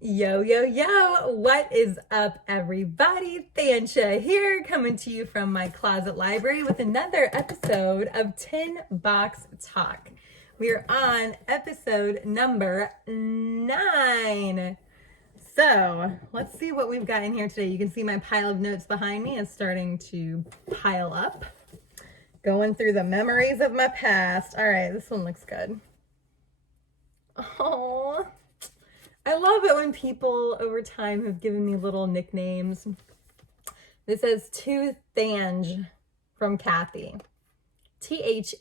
Yo, yo, yo, what is up, everybody? Thanecha here, coming to you from my closet library with another episode of Tin Box Talk. We are on episode number 9. So let's see what we've got in here today. You can see my pile of notes behind me is starting to pile up. Going through the memories of my past. All right, this one looks good. Oh, I love it when people over time have given me little nicknames. This says to Thange from Cathy. Thange.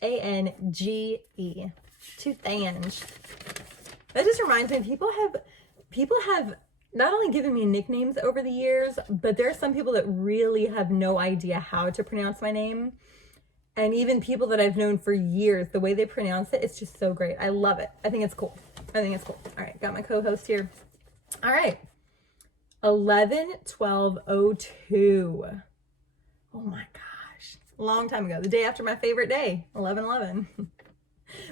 To Thange. That just reminds me, people have not only given me nicknames over the years, but there are some people that really have no idea how to pronounce my name. And even people that I've known for years, the way they pronounce it, it's just so great. I love it. I think it's cool. All right, got my co-host here. All right. 11/12/02. Oh my gosh. A long time ago. The day after my favorite day, 11/11.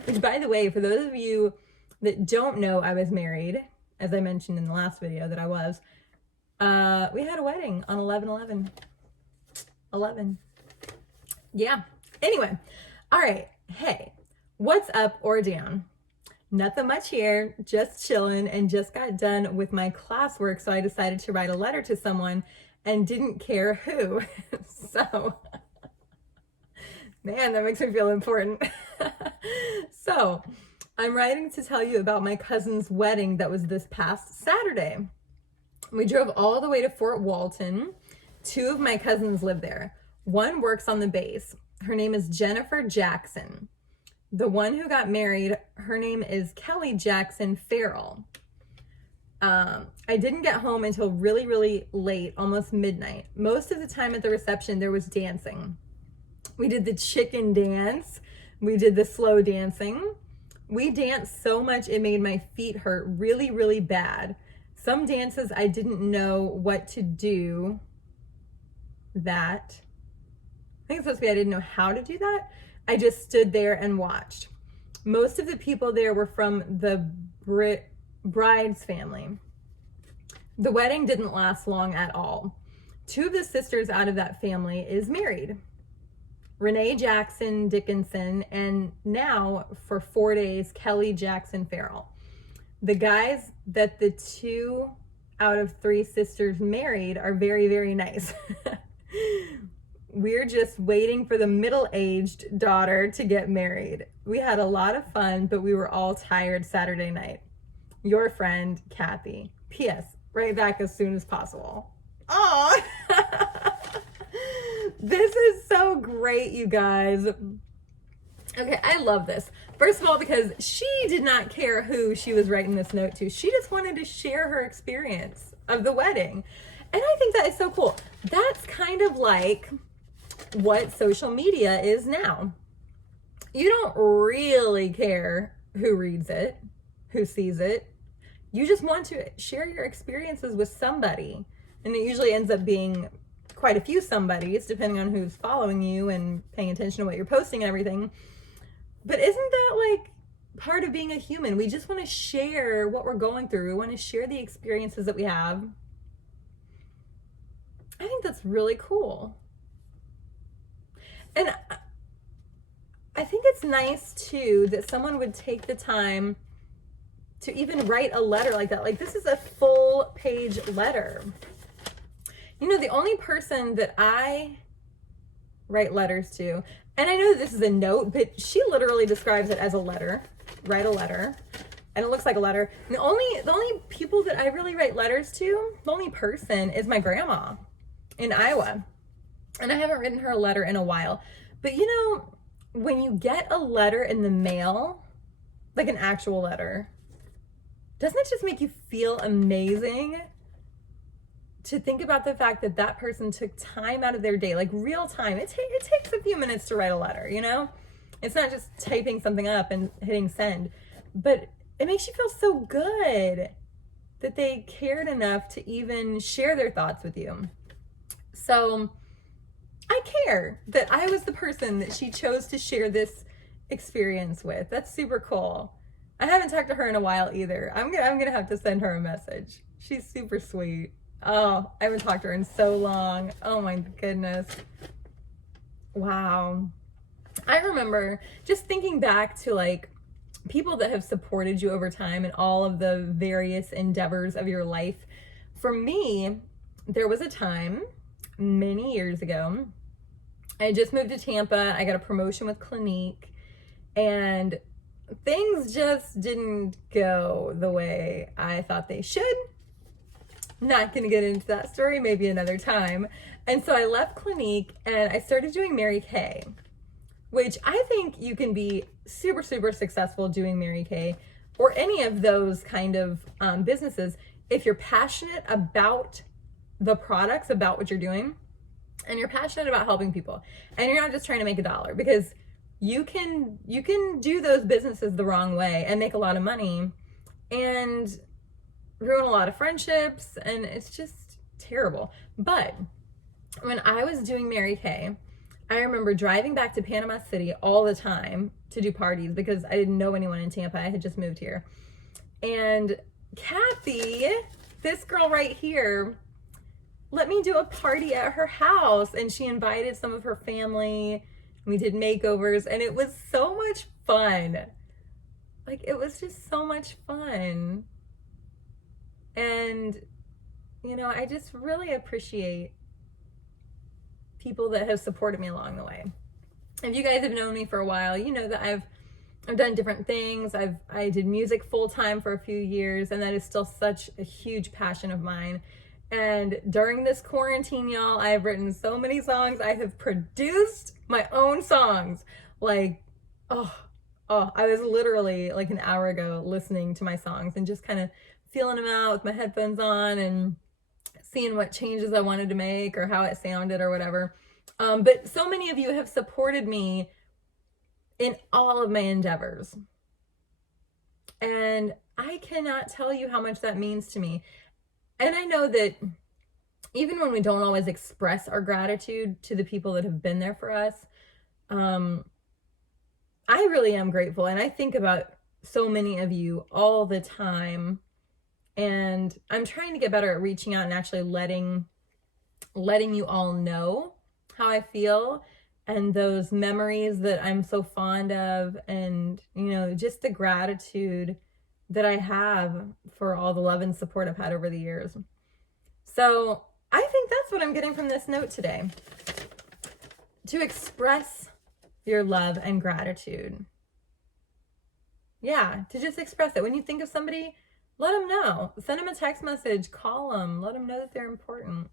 Which, by the way, for those of you that don't know, I was married, as I mentioned in the last video that I was. We had a wedding on 11/11. 11. Yeah. Anyway. All right. Hey, what's up or down? Nothing much here, just chilling, and just got done with my classwork, so I decided to write a letter to someone and didn't care who. So, man, that makes me feel important. So, I'm writing to tell you about my cousin's wedding that was this past Saturday. We drove all the way to Fort Walton. 2 of my cousins live there. One works on the base. Her name is Jennifer Jackson. The one who got married, her name is Kelly Jackson Farrell. I didn't get home until really, really late, almost midnight. Most of the time at the reception, there was dancing. We did the chicken dance. We did the slow dancing. We danced so much it made my feet hurt really, really bad. Some dances I didn't know what to do. I think it's supposed to be I didn't know how to do that. I just stood there and watched. Most of the people there were from the bride's family. The wedding didn't last long at all. 2 of the sisters out of that family is married. Renee Jackson Dickinson, and now for 4 days, Kelly Jackson Farrell. The guys that the 2 out of 3 sisters married are very, very nice. We're just waiting for the middle-aged daughter to get married. We had a lot of fun, but we were all tired Saturday night. Your friend, Cathy. P.S. Right back as soon as possible. Oh, this is so great, you guys. Okay, I love this. First of all, because she did not care who she was writing this note to. She just wanted to share her experience of the wedding. And I think that is so cool. That's kind of like what social media is now. You don't really care who reads it, who sees it. You just want to share your experiences with somebody. And it usually ends up being quite a few somebodies, depending on who's following you and paying attention to what you're posting and everything. But isn't that like part of being a human? We just want to share what we're going through. We want to share the experiences that we have. I think that's really cool. And I think it's nice too that someone would take the time to even write a letter like that. Like, this is a full page letter. You know, the only person that I write letters to, and I know that this is a note, but she literally describes it as a letter. Write a letter. And it looks like a letter. And the only people that I really write letters to, the only person is my grandma in Iowa. And I haven't written her a letter in a while. But you know, when you get a letter in the mail, like an actual letter, doesn't it just make you feel amazing to think about the fact that that person took time out of their day, like real time? It takes a few minutes to write a letter, you know? It's not just typing something up and hitting send. But it makes you feel so good that they cared enough to even share their thoughts with you. So I care that I was the person that she chose to share this experience with. That's super cool. I haven't talked to her in a while either. I'm gonna have to send her a message. She's super sweet. Oh, I haven't talked to her in so long. Oh my goodness. Wow. I remember just thinking back to like people that have supported you over time in all of the various endeavors of your life. For me, there was a time many years ago. I just moved to Tampa. I got a promotion with Clinique, and things just didn't go the way I thought they should. Not gonna get into that story, maybe another time. And so I left Clinique and I started doing Mary Kay, which I think you can be super, super successful doing Mary Kay or any of those kind of businesses if you're passionate about the products, about what you're doing, and you're passionate about helping people, and you're not just trying to make a dollar, because you can do those businesses the wrong way and make a lot of money and ruin a lot of friendships, and it's just terrible. But when I was doing Mary Kay, I remember driving back to Panama City all the time to do parties because I didn't know anyone in Tampa. I had just moved here. And Cathy, this girl right here, let me do a party at her house, and she invited some of her family. We did makeovers, and it was so much fun. Like, it was just so much fun. And, you know, I just really appreciate people that have supported me along the way. If you guys have known me for a while, you know that I've done different things. I did music full time for a few years, and that is still such a huge passion of mine. And during this quarantine, y'all, I have written so many songs. I have produced my own songs. Like, oh, I was literally like an hour ago listening to my songs and just kind of feeling them out with my headphones on and seeing what changes I wanted to make or how it sounded or whatever. But so many of you have supported me in all of my endeavors. And I cannot tell you how much that means to me. And I know that even when we don't always express our gratitude to the people that have been there for us, I really am grateful. And I think about so many of you all the time. And I'm trying to get better at reaching out and actually letting you all know how I feel and those memories that I'm so fond of, and, you know, just the gratitude that I have for all the love and support I've had over the years. So I think that's what I'm getting from this note today. To express your love and gratitude. Yeah, to just express it. When you think of somebody, let them know. Send them a text message, call them, let them know that they're important.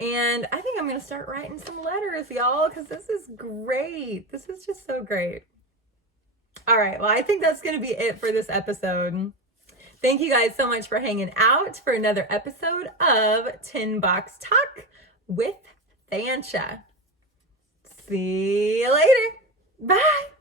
And I think I'm going to start writing some letters, y'all, because this is great. This is just so great. All right, well, I think that's going to be it for this episode. Thank you guys so much for hanging out for another episode of Tin Box Talk with Thanecha. See you later. Bye.